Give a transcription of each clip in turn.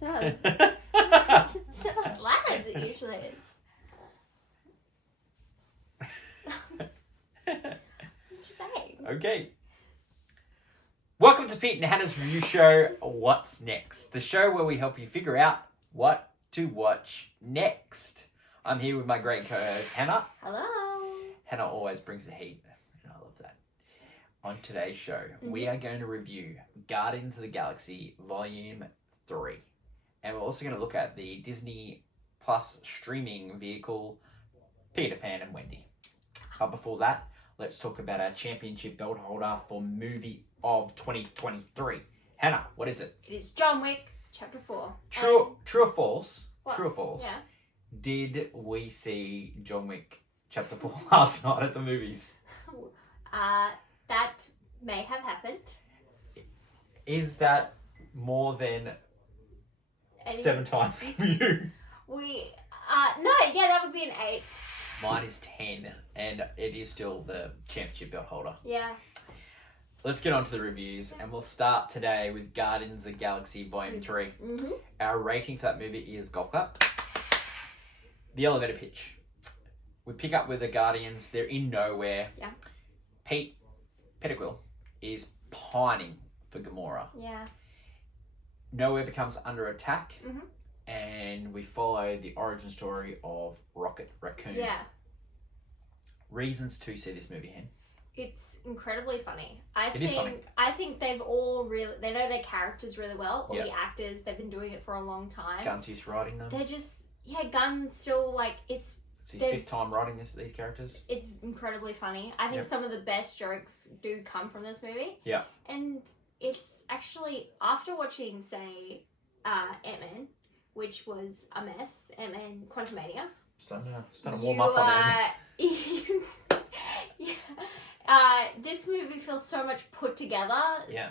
does. It's not as loud as it usually is. What you saying? Okay. Welcome to Pete and Hannah's review show, What's Next? The show where we help you figure out what to watch next. I'm here with my great co-host, Hannah. Hello. Hannah always brings the heat. I love that. On today's show, we are going to review Guardians of the Galaxy Volume 3. And we're also going to look at the Disney Plus streaming vehicle, Pan and Wendy. But before that, let's talk about our championship belt holder for movie of 2023. Hannah, what is it? It is John Wick, Chapter 4. True or false? What? True or false? Yeah. Did we see John Wick Chapter 4 last night at the movies? That may have happened. Is that more than 7 times view? No, yeah, that would be an 8. Mine is 10, and it is still the championship belt holder. Yeah. Let's get on to the reviews, and we'll start today with Guardians of the Galaxy Volume 3. Mm-hmm. Our rating for that movie is golf clap. The elevator pitch. We pick up with the Guardians. They're in nowhere. Yeah. Pete Pettigrew is pining for Gamora. Yeah. Nowhere becomes under attack, Mm-hmm. and we follow the origin story of Rocket Raccoon. Yeah. Reasons to see this movie, Hen. It's incredibly funny. I think they've all they know their characters really well. All the actors, they've been doing it for a long time. Gunn's used to writing them. They're just Gunn still it's his 5th time writing these characters. It's incredibly funny. I think some of the best jokes do come from this movie. Yeah. And it's actually, after watching, say, Ant-Man, which was a mess, Ant-Man Quantumania. Starting to warm up on it. This movie feels so much put together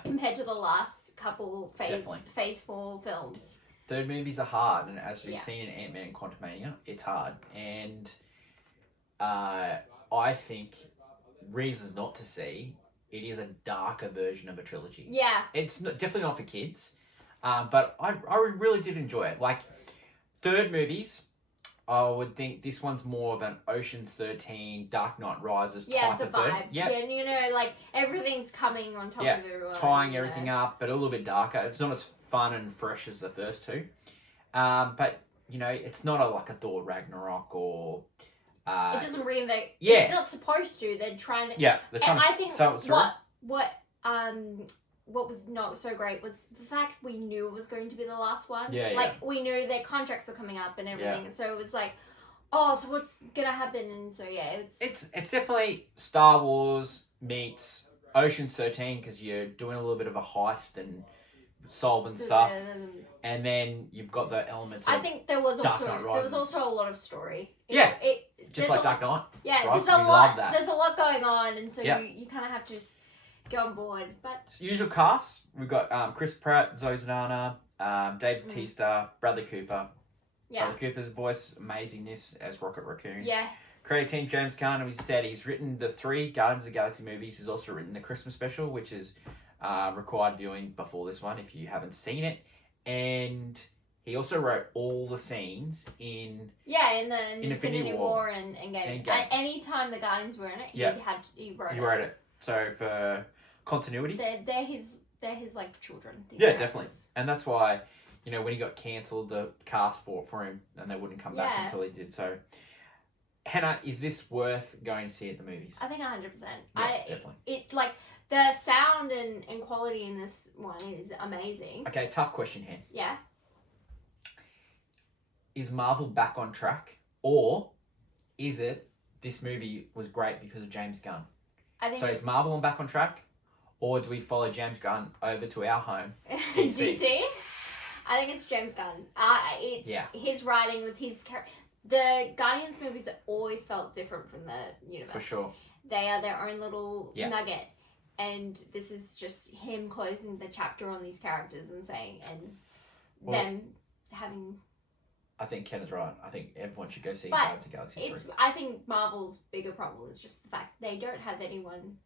compared to the last couple phase 4 films. Third movies are hard, and as we've seen in Ant-Man and Quantumania, it's hard. And I think reasons not to see, it is a darker version of a trilogy. Yeah. It's definitely not for kids, but I really did enjoy it. Like, third movies, I would think this one's more of an Ocean's 13, Dark Knight Rises type of vibe. third. Yeah, and everything's coming on top of everyone. Tying everything up, but a little bit darker. It's not as fun and fresh as the first two. But, it's not like a Thor Ragnarok or... it doesn't reinvent... Yeah. It's not supposed to. They're trying to... Yeah, they're trying to... I think what was not so great was the fact we knew it was going to be the last one. We knew their contracts were coming up and everything, so it was like, oh, so what's gonna happen? And so it's definitely Star Wars meets Ocean's 13 because you're doing a little bit of a heist and solving stuff, and then you've got the elements. I think there was also a lot of story. Just like Dark Knight. Yeah, right? There's a lot going on, and so you kind of have to just go on board. But usual cast, we've got Chris Pratt, Zoe Saldana, Dave Batistua, Bradley Cooper. Yeah. Bradley Cooper's voice, amazingness as Rocket Raccoon. Yeah. Creative team, James Gunn, and we said he's written the 3 Guardians of the Galaxy movies. He's also written the Christmas special, which is required viewing before this one if you haven't seen it. And he also wrote all the scenes in the Infinity War and Endgame. Any time the Guardians were in it, he wrote it. So for continuity, they're his children. Definitely. And that's why, when he got cancelled, the cast fought for him, and they wouldn't come back until he did. So, Hannah, is this worth going to see at the movies? I think 100%. Yeah, definitely. It the sound and quality in this one is amazing. Okay, tough question, Hen. Yeah. Is Marvel back on track, or is it this movie was great because of James Gunn? Is Marvel back on track, or do we follow James Gunn over to our home, DC? DC? I think it's James Gunn. His writing was his character. The Guardians movies have always felt different from the universe. For sure. They are their own little nugget. And this is just him closing the chapter on these characters and saying, them having... I think Ken is right. I think everyone should go see Guardians of the Galaxy 3. I think Marvel's bigger problem is just the fact they don't have anyone...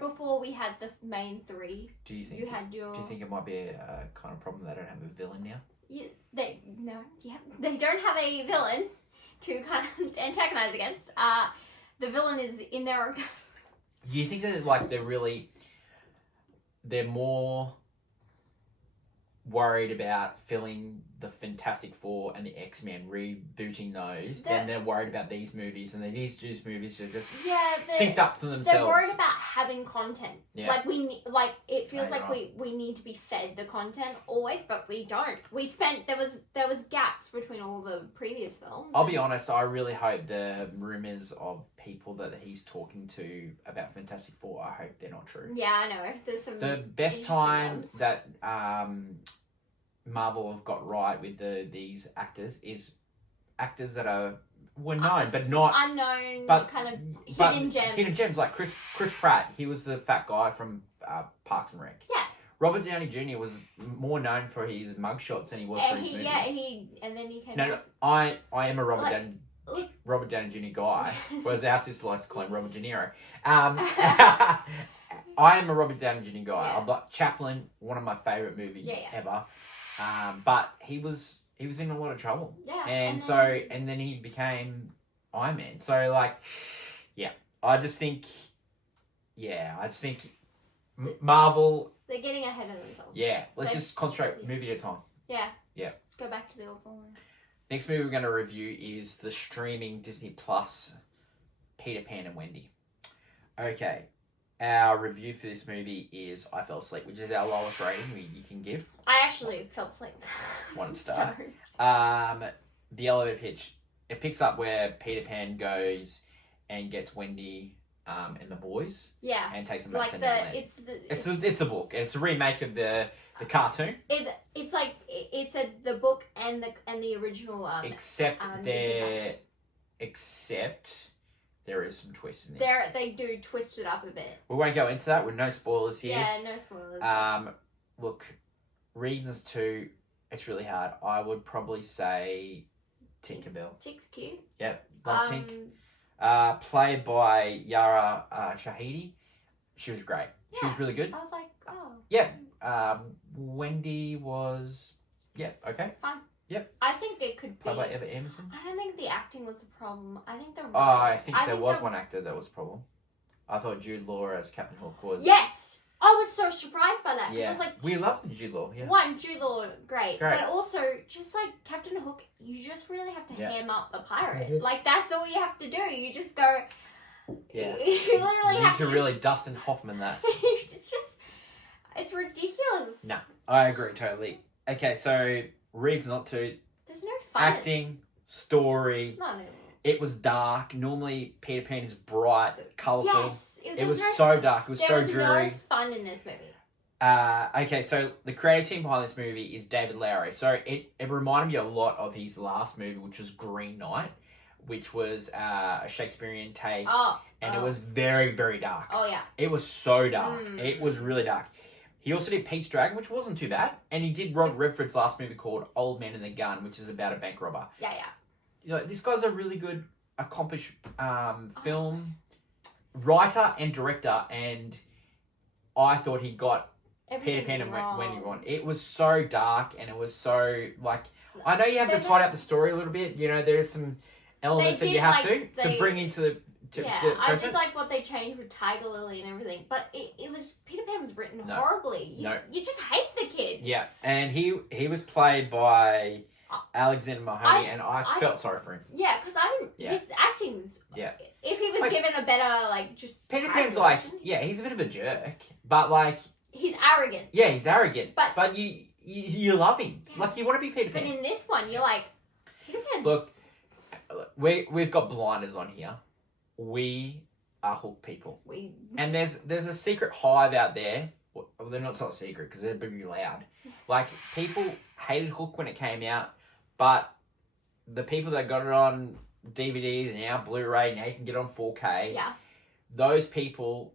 before we had the main 3. Do you think it might be a kind of problem they don't have a villain now? they don't have a villain to kind of antagonize against. The villain is in their own. Do you think that like they're more worried about filling the Fantastic Four and the X-Men, rebooting those, than they're worried about these movies, and these movies are just synced up to themselves. They're worried about having content. Yeah. Like it feels like we need to be fed the content always, but we don't. There was gaps between all the previous films. I'll be honest, I really hope the rumours of people that he's talking to about Fantastic Four, I hope they're not true. Yeah, I know. There's some. The best time that Marvel have got right with these actors is actors that were known but not unknown, but kind of hidden gems. Hidden gems like Chris Pratt. He was the fat guy from Parks and Rec. Yeah. Robert Downey Jr. was more known for his mugshots than he was for his movies. Yeah, and then he came. No, I am a Robert Downey Jr. guy, whereas our sister likes to call him Robert De Niro. I am a Robert Downey Jr. guy. Yeah. I like Chaplin, one of my favourite movies ever. But he was in a lot of trouble. Yeah. And then he became Iron Man. So like, yeah, I just think Marvel. They're getting ahead of themselves. Yeah, let's just concentrate movie at a time. Yeah. Yeah. Go back to the old formula. Next movie we're going to review is the streaming Disney Plus Peter Pan and Wendy. Okay. Our review for this movie is I Fell Asleep, which is our lowest rating you can give. I actually fell asleep. 1 star. Sorry. The elevator pitch. It picks up where Peter Pan goes and gets Wendy and the boys. Yeah. And takes them back to Neverland. It's a book. It's a remake of the cartoon. It's like the book and the original. Except there is some twists in this. They do twist it up a bit. We won't go into that with no spoilers here. Yeah, no spoilers. Look, reasons to, it's really hard. I would probably say Tinkerbell. Tink's cute. Yep, love Tink. Played by Yara Shahidi. She was great. Yeah. She was really good. I was like, oh. Yeah. Wendy was, okay. Fine. Yep. I think it could be. Played by Eva Anderson. I don't think the acting was the problem. I think I think there was one actor that was a problem. I thought Jude Law as Captain Hook was. Yes! I was so surprised by that. Yeah. I was like, we loved Jude Law, yeah. One, Jude Law, great. But also, just like Captain Hook, you just really have to ham up the pirate. Like, that's all you have to do. You just go... Yeah. You literally have to really Dustin Hoffman that. It's ridiculous. No, I agree totally. Okay, so... Reasons not to. There's no fun. Acting, story. No. It was dark. Normally, Peter Pan is bright, colourful. Yes. It was so dark. It was so dreary. There was no fun in this movie. Okay, so the creative team behind this movie is David Lowery. So it reminded me a lot of his last movie, which was Green Knight, which was a Shakespearean take. And it was very, very dark. Oh, yeah. It was so dark. It was really dark. He also did Pete's Dragon, which wasn't too bad. And he did Robert Redford's last movie called Old Man and the Gun, which is about a bank robber. Yeah. You know, this guy's a really good, accomplished film writer and director. And I thought he got Peter Pan and Wendy wrong. It was so dark and it was so, like... I know you have to tidy up the story a little bit. You know, there's some elements that you have to bring into the... I did like what they changed with Tiger Lily and everything, but it was Peter Pan was written horribly. You just hate the kid. Yeah, and he was played by Alexander Mahoney, and I felt sorry for him. Yeah, because his acting's. Yeah. If he was given a better just. Peter Pan's like he's a bit of a jerk, but like he's arrogant. Yeah, he's arrogant, but you love him, like you want to be Peter Pan. But in this one, you're like Peter Pan's. Look, we've got blinders on here. We are Hook people. And there's a secret hive out there. Well, they're not so secret because they're pretty loud. Like, people hated Hook when it came out, but the people that got it on DVD, now Blu-ray, now you can get it on 4K. Yeah. Those people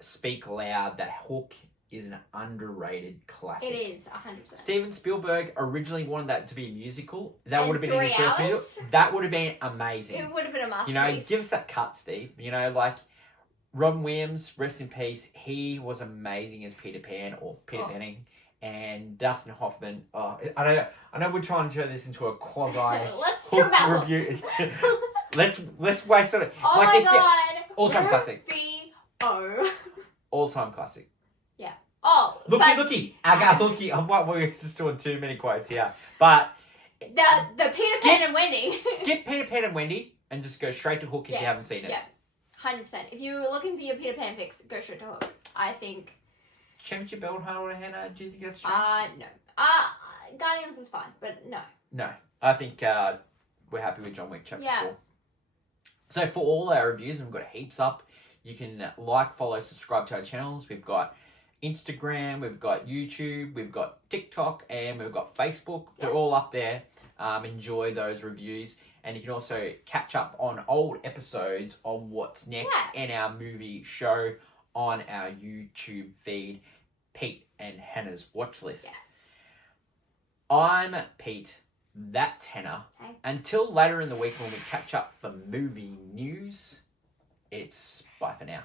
speak loud that Hook is an underrated classic. It is, 100%. Steven Spielberg originally wanted that to be a musical. That would have been in his 3 first video. That would have been amazing. It would have been a masterpiece. You know, give us that cut, Steve. You know, like, Robin Williams, rest in peace, he was amazing as Peter Pan or Peter Penning. and Dustin Hoffman. Oh, I know we're trying to turn this into a quasi Let's talk about review. let's waste on it. Oh like, my god! All-time classic. O. All-time classic. Yeah. Oh. Looky. I got looky. We're just doing too many quotes here, but the Peter Pan and Wendy. Skip Peter Pan and Wendy and just go straight to Hook if you haven't seen it. Yeah. 100%. If you're looking for your Peter Pan fix, go straight to Hook. I think. Championship belt holder, Hannah. Do you think that's strange? No. Guardians was fine, but no. No, I think we're happy with John Wick Chapter 4. So for all our reviews, and we've got heaps up. You can like, follow, subscribe to our channels. We've got Instagram, we've got YouTube, we've got TikTok, and we've got Facebook. They're all up there. Enjoy those reviews. And you can also catch up on old episodes of What's Next and our movie show on our YouTube feed, Pete and Hannah's Watch List. Yes. I'm Pete. That's Hannah. Hey. Until later in the week when we catch up for movie news, it's bye for now.